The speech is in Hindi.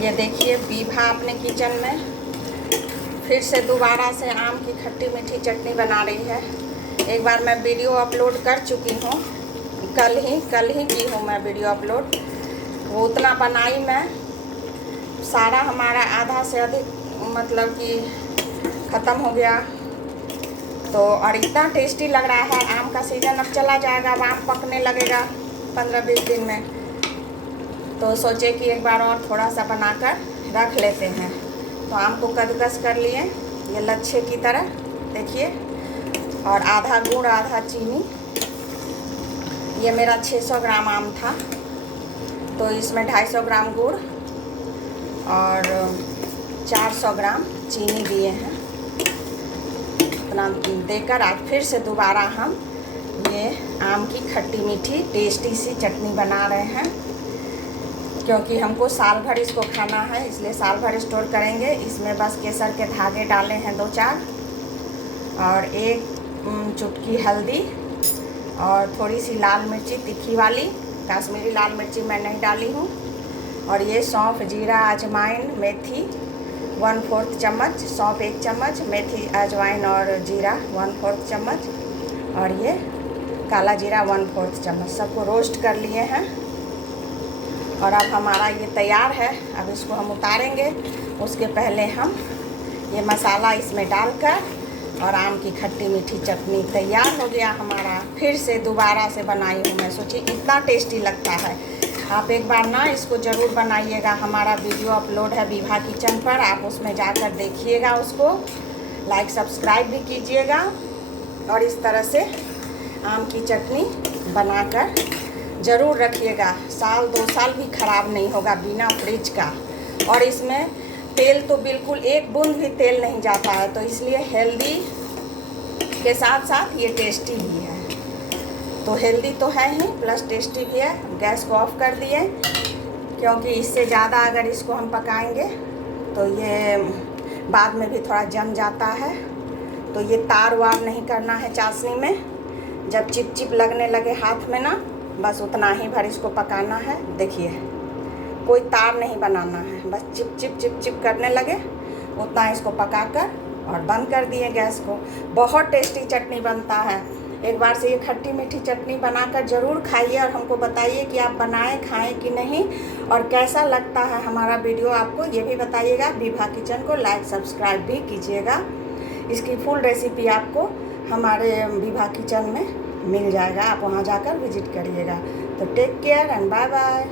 ये देखिए विभा अपने किचन में फिर से दोबारा से आम की खट्टी मीठी चटनी बना रही है। एक बार मैं वीडियो अपलोड कर चुकी हूँ, कल ही की हूँ मैं वीडियो अपलोड। वो उतना बनाई मैं, सारा हमारा आधा से अधिक मतलब कि ख़त्म हो गया। तो और इतना टेस्टी लग रहा है। आम का सीज़न अब चला जाएगा, अब आम पकने लगेगा 15-20 दिन में। तो सोचे कि एक बार और थोड़ा सा बनाकर रख लेते हैं। तो आम को कद्दूकस कर लिए ये लच्छे की तरह, देखिए। और आधा गुड़ आधा चीनी। ये मेरा 600 ग्राम आम था, तो इसमें 250 ग्राम गुड़ और 400 ग्राम चीनी दिए हैं। इतना देकर आज फिर से दोबारा हम ये आम की खट्टी मीठी टेस्टी सी चटनी बना रहे हैं, क्योंकि हमको साल भर इसको खाना है, इसलिए साल भर स्टोर करेंगे। इसमें बस केसर के धागे डाले हैं 2-4 और 1 चुटकी हल्दी और थोड़ी सी लाल मिर्ची तीखी वाली, कश्मीरी लाल मिर्ची मैं नहीं डाली हूँ। और ये सौंफ जीरा अजवाइन मेथी 1/4 चम्मच, सौंफ 1 चम्मच, मेथी अजवाइन और जीरा 1/4 चम्मच और ये काला जीरा 1/4 चम्मच, सबको रोस्ट कर लिए हैं। और अब हमारा ये तैयार है। अब इसको हम उतारेंगे। उसके पहले हम ये मसाला इसमें डालकर और आम की खट्टी मीठी चटनी तैयार हो गया हमारा। फिर से दोबारा से बनाई हूँ मैं, सोचिए इतना टेस्टी लगता है। आप एक बार ना इसको ज़रूर बनाइएगा। हमारा वीडियो अपलोड है विभा किचन पर, आप उसमें जाकर देखिएगा, उसको लाइक सब्सक्राइब भी कीजिएगा। और इस तरह से आम की चटनी बनाकर ज़रूर रखिएगा। 1-2 साल भी ख़राब नहीं होगा बिना फ्रिज का। और इसमें तेल तो बिल्कुल 1 बूंद भी तेल नहीं जाता है, तो इसलिए हेल्दी के साथ साथ ये टेस्टी भी है। तो हेल्दी तो है ही प्लस टेस्टी भी है। गैस को ऑफ कर दिए, क्योंकि इससे ज़्यादा अगर इसको हम पकाएंगे तो ये बाद में भी थोड़ा जम जाता है। तो ये तार वार नहीं करना है चाशनी में। जब चिप लगने लगे हाथ में ना, बस उतना ही भर इसको पकाना है। देखिए कोई तार नहीं बनाना है, बस चिप करने लगे उतना इसको पकाकर और बंद कर दिए गैस को। बहुत टेस्टी चटनी बनता है। एक बार से ये खट्टी मीठी चटनी बनाकर ज़रूर खाइए और हमको बताइए कि आप बनाएं खाएं कि नहीं, और कैसा लगता है हमारा वीडियो आपको, ये भी बताइएगा। विभा किचन को लाइक सब्सक्राइब भी कीजिएगा। इसकी फुल रेसिपी आपको हमारे विभा किचन में मिल जाएगा, आप वहाँ जाकर विजिट करिएगा। तो take care and bye bye.